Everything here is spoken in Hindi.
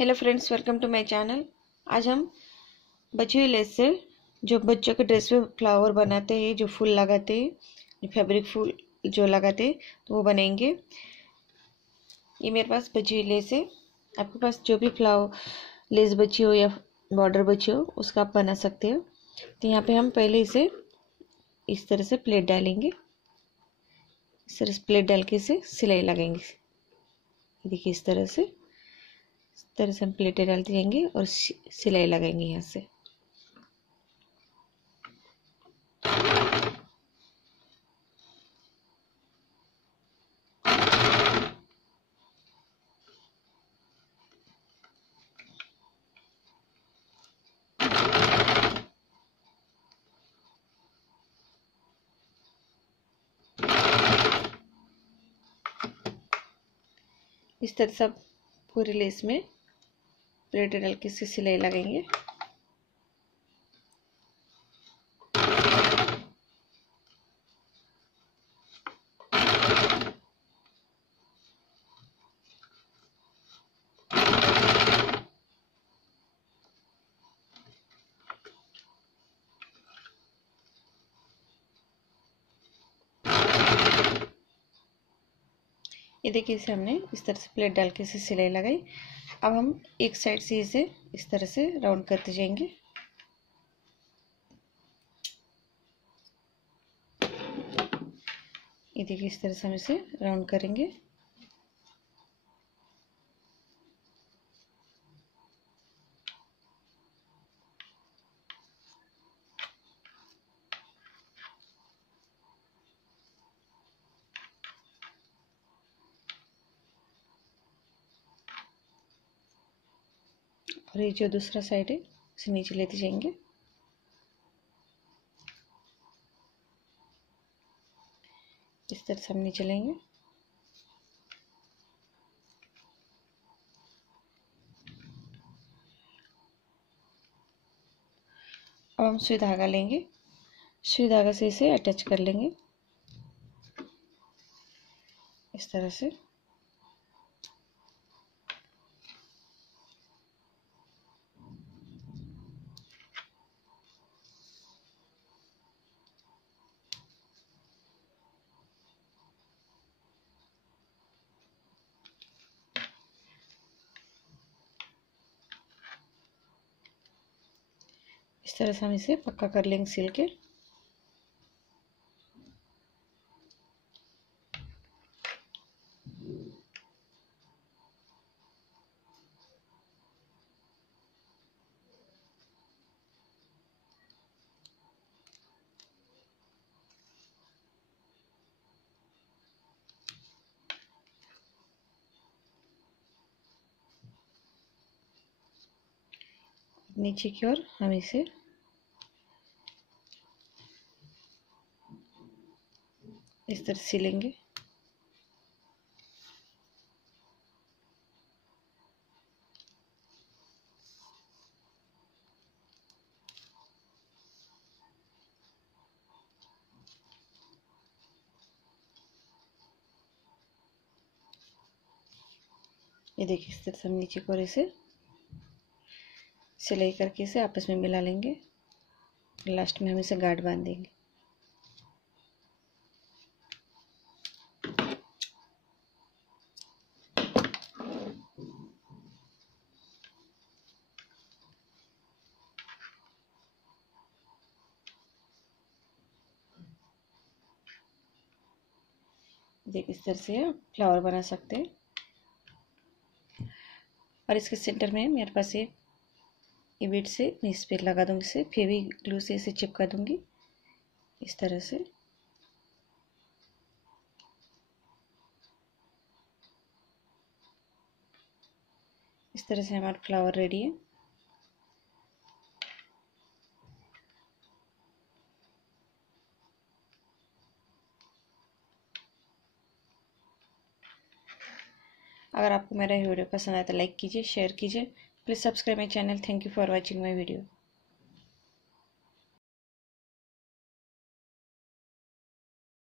Hello friends, welcome to my channel. आज हम बची हुई लेस से जो बच्चों के ड्रेस पे फ्लावर बनाते हैं, जो फूल लगाते हैं, फैब्रिक फूल जो लगाते हैं, तो वो बनाएंगे। ये मेरे पास बची हुई लेस है। आपके पास जो भी फ्लावर लेस बची हो या बॉर्डर बची हो उसका आप बना सकते हो। तो यहाँ पे हम पहले इसे इस तरह से प्लेट डालेंगे। इस तरह से प्लेट डाल के इसे सिलाई लगाएंगे। देखिए इस तरह से हम प्लेटें डालते जाएंगे और सिलाई लगाएंगे यहाँ से। इस तरह से पूरी लेस में प्लेटें डाल के इसकी सिलाई लगाएंगे। ये देखिए इसे हमने इस तरह से प्लेट डाल के इसे सिलाई लगाई। अब हम एक साइड से इसे इस तरह से राउंड करते जाएंगे। ये देखिए इस तरह से हम इसे राउंड करेंगे। और ये जो दूसरा साइड है इसे नीचे लेते जाएंगे। इस तरह से हम नीचे लेंगे। अब हम सुई धागा लेंगे। सुई धागा से इसे अटैच कर लेंगे इस तरह से। इस तरह से हम इसे पक्का कर लेंगे सिल के। नीचे की ओर हम इसे इस तरह सिलेंगे। ये देखिए इस तरह से हम नीचे की ओर इसे सिलाई करके इसे आपस में मिला लेंगे। लास्ट में हम इसे गांठ बांध देंगे। देखिए इस तरह से आप फ्लावर बना सकते हैं। और इसके सेंटर में मेरे पास एक ये बीट से मैं इस पे लगा दूंगी, इसे फेवी ग्लू से इसे चिपका दूंगी इस तरह से। इस तरह से हमारा फ्लावर रेडी है। अगर आपको मेरा वीडियो पसंद आए तो लाइक कीजिए, शेयर कीजिए। Please subscribe my channel. Thank you for watching my video.